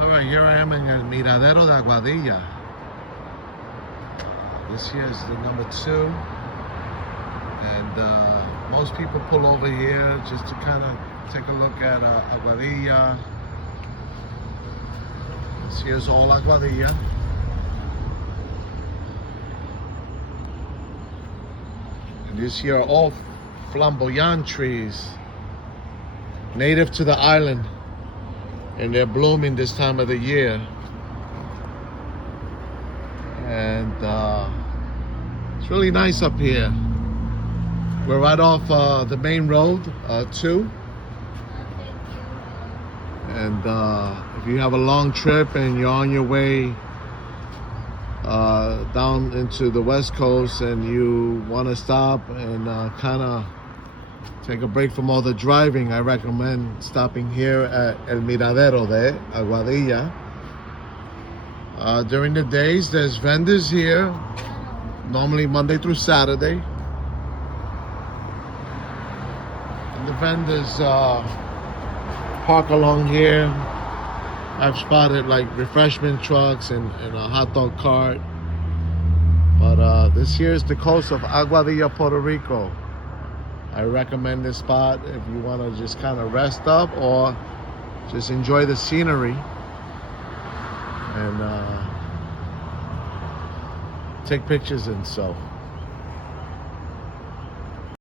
Alright, here I am in el Miradero de Aguadilla. This here is the number 2. And most people pull over here just to kind of take a look at Aguadilla. This here's all Aguadilla. And these here are all flamboyant trees, native to the island. And they're blooming this time of the year. And it's really nice up here. We're right off the main road, 2. And if you have a long trip and you're on your way down into the West Coast and you want to stop and kind of take a break from all the driving, I recommend stopping here at El Miradero de Aguadilla. During the days, there's vendors here, normally Monday through Saturday. And the vendors park along here. I've spotted like refreshment trucks and a hot dog cart. But this here is the coast of Aguadilla, Puerto Rico. I recommend this spot if you want to just kind of rest up or just enjoy the scenery and take pictures and so.